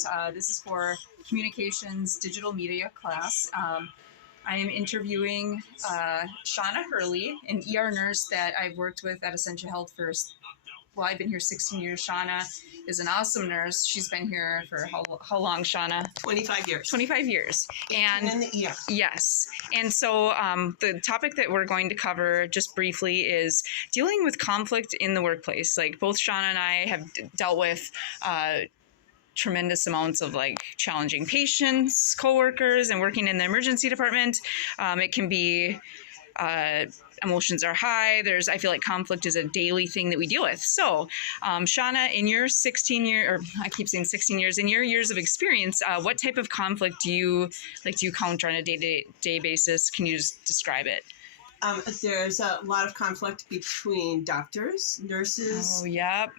student. This is for communications digital media class. I am interviewing Shauna Hurley, an ER nurse that I've worked with at Essentia Health for, well, I've been here 16 years. Shauna is an awesome nurse. She's been here for how long, Shauna? 25 years. 25 years. And in the ER. Yes. And so the topic that we're going to cover just briefly is dealing with conflict in the workplace. Like both Shauna and I have dealt with tremendous amounts of like challenging patients, coworkers, and working in the emergency department. It can be emotions are high. I feel like conflict is a daily thing that we deal with. So, Shauna, in your 16 years, in your years of experience, what type of conflict do you counter on a day-to-day basis? Can you just describe it? There's a lot of conflict between doctors, nurses. Oh, yep.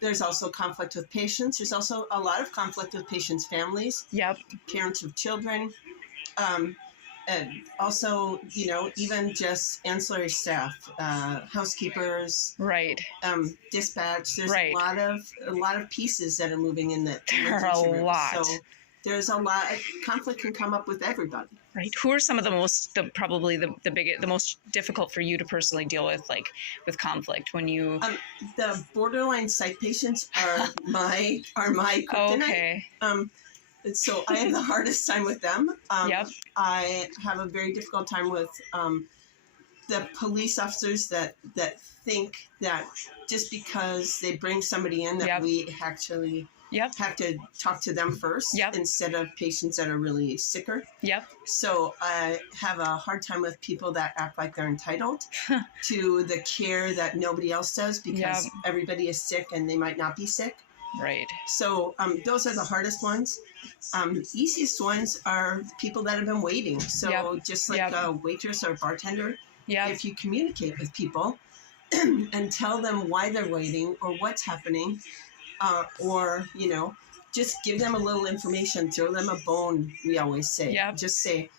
There's also conflict with patients. There's also a lot of conflict with patients' families. Yep. Parents of children. And also, even just ancillary staff, housekeepers, right? Dispatch. There's right. a lot of pieces that are moving in the There are a lot. So there's a lot. Conflict can come up with everybody. Right. Who are some of the most the most difficult for you to personally deal with, like with conflict when you? The borderline psych patients are my kryptonite. Okay. So I have the hardest time with them. Yep. I have a very difficult time with the police officers that think that just because they bring somebody in that we actually have to talk to them first instead of patients that are really sicker. Yep. So I have a hard time with people that act like they're entitled to the care that nobody else does because everybody is sick and they might not be sick. Right. So those are the hardest ones. Easiest ones are people that have been waiting. So just like a waitress or a bartender, if you communicate with people and tell them why they're waiting or what's happening, or, just give them a little information, throw them a bone, we always say. Just say,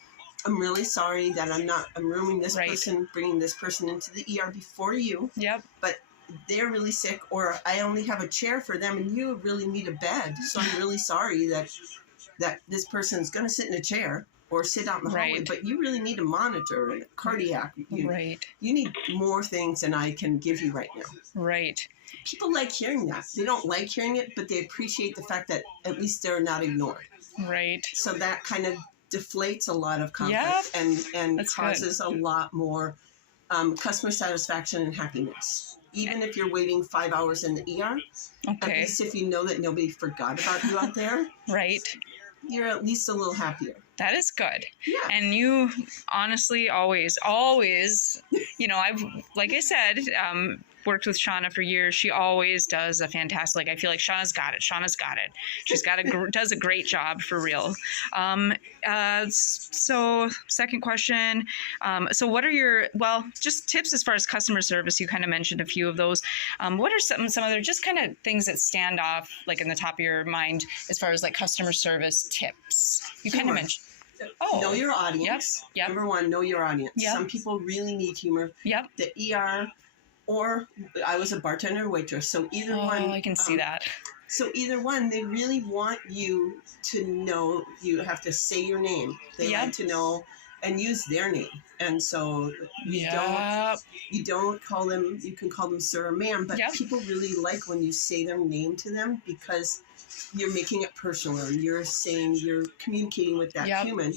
I'm really sorry that I'm rooming this person, bringing this person into the ER before you. But they're really sick, or I only have a chair for them and you really need a bed. So I'm really sorry that this person's going to sit in a chair or sit out in the hallway, but you really need a monitor and a cardiac. You need more things than I can give you right now. Right. People like hearing that. They don't like hearing it, but they appreciate the fact that at least they're not ignored. Right. So that kind of deflates a lot of conflict and causes a lot more customer satisfaction and happiness. Even if you're waiting 5 hours in the ER, at least if you know that nobody forgot about you out there, you're at least a little happier. That is good. Yeah. And you honestly always, I've, like I said, worked with Shauna for years. She always does a fantastic, I feel like Shauna's got it. She's does a great job for real. So second question. So what are just tips as far as customer service? You kind of mentioned a few of those. What are some other just kind of things that stand off like in the top of your mind as far as like customer service tips? You kind of mentioned. Know your audience. Number one, know your audience. Some people really need humor. The ER, or I was a bartender or waitress, so either one. I can see that. So either one, they really want you to know. You have to say your name. They like to know and use their name. And so you don't call them. You can call them sir or ma'am, but people really like when you say their name to them because you're making it personal and you're communicating with that human.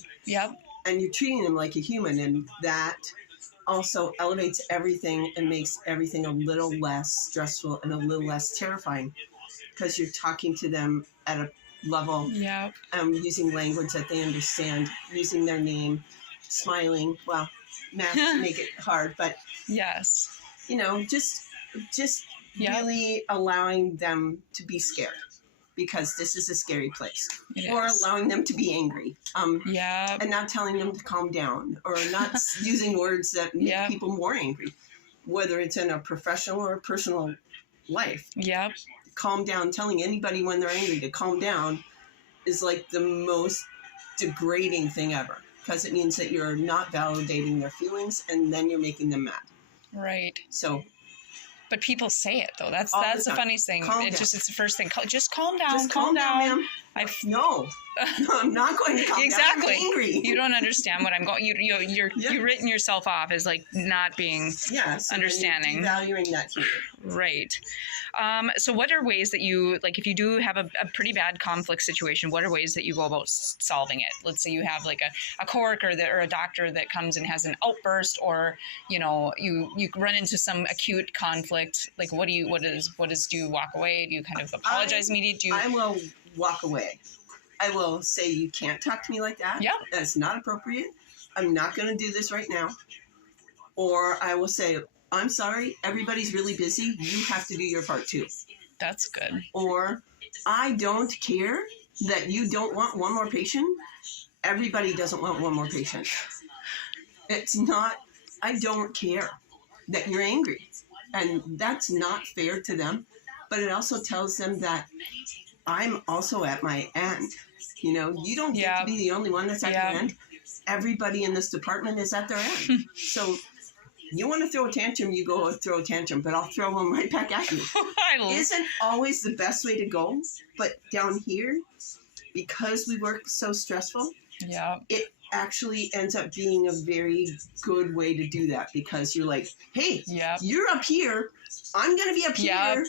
And you're treating them like a human, and that also elevates everything and makes everything a little less stressful and a little less terrifying because you're talking to them at a level, using language that they understand, using their name, smiling. Well, masks make it hard, but just really allowing them to be scared because this is a scary place, or allowing them to be angry, and not telling them to calm down, or not using words that make people more angry, whether it's in a professional or personal life. Calm down. Telling anybody when they're angry to calm down is like the most degrading thing ever because it means that you're not validating their feelings and then you're making them mad. Right. So. But people say it though. That's the funniest thing. It's the first thing. Just calm down. Just calm down, ma'am. No, I'm not going to calm exactly. down. I'm angry. You don't understand what I'm going. You've written yourself off as like not being so understanding, valuing that here. Right. So what are ways that you, like, if you do have a pretty bad conflict situation, what are ways that you go about solving it? Let's say you have like a coworker or a doctor that comes and has an outburst, or you run into some acute conflict. Like, do you walk away? Do you kind of apologize immediately? I will walk away. I will say, you can't talk to me like that. Yep. That's not appropriate. I'm not going to do this right now. Or I will say, I'm sorry, everybody's really busy. You have to do your part too. That's good. Or, I don't care that you don't want one more patient. Everybody doesn't want one more patient. It's not, I don't care that you're angry. And that's not fair to them. But it also tells them that I'm also at my end. You don't get to be the only one that's at your end. Everybody in this department is at their end. So you want to throw a tantrum, you go throw a tantrum, but I'll throw one right back at you. Isn't always the best way to go, but down here, because we work so stressful, it actually ends up being a very good way to do that, because you're like, hey, you're up here, I'm going to be up here.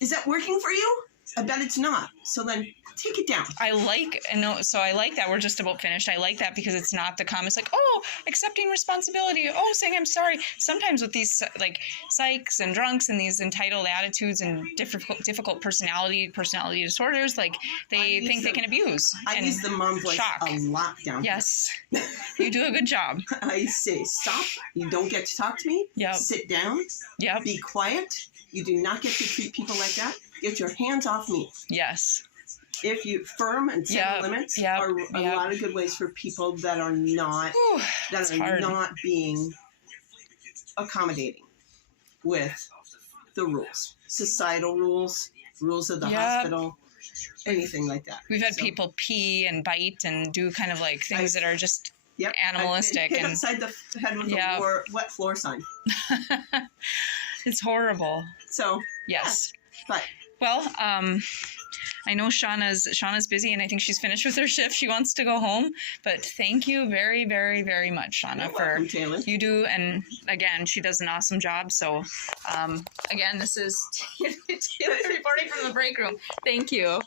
Is that working for you? I bet it's not. So then take it down. I like that we're just about finished. I like that because it's not the comments like, oh, accepting responsibility, oh, saying I'm sorry. Sometimes with these like psychs and drunks and these entitled attitudes and difficult personality disorders, like they think they can abuse. I use the mom voice a lot down here. Yes. You do a good job. I say, stop. You don't get to talk to me. Sit down. Be quiet. You do not get to treat people like that. Get your hands off me. Yes. If you firm and set limits are a lot of good ways for people that are not not being accommodating with the rules, societal rules of the hospital, anything like that. We've had people pee and bite and do kind of like things that are just animalistic. Hit upside the head with a wet floor sign. It's horrible. So yes, but. Well, I know Shauna's busy, and I think she's finished with her shift. She wants to go home, but thank you very, very, very much, Shauna, for Taylor. You do, and again, she does an awesome job. So, again, this is Taylor reporting from the break room. Thank you.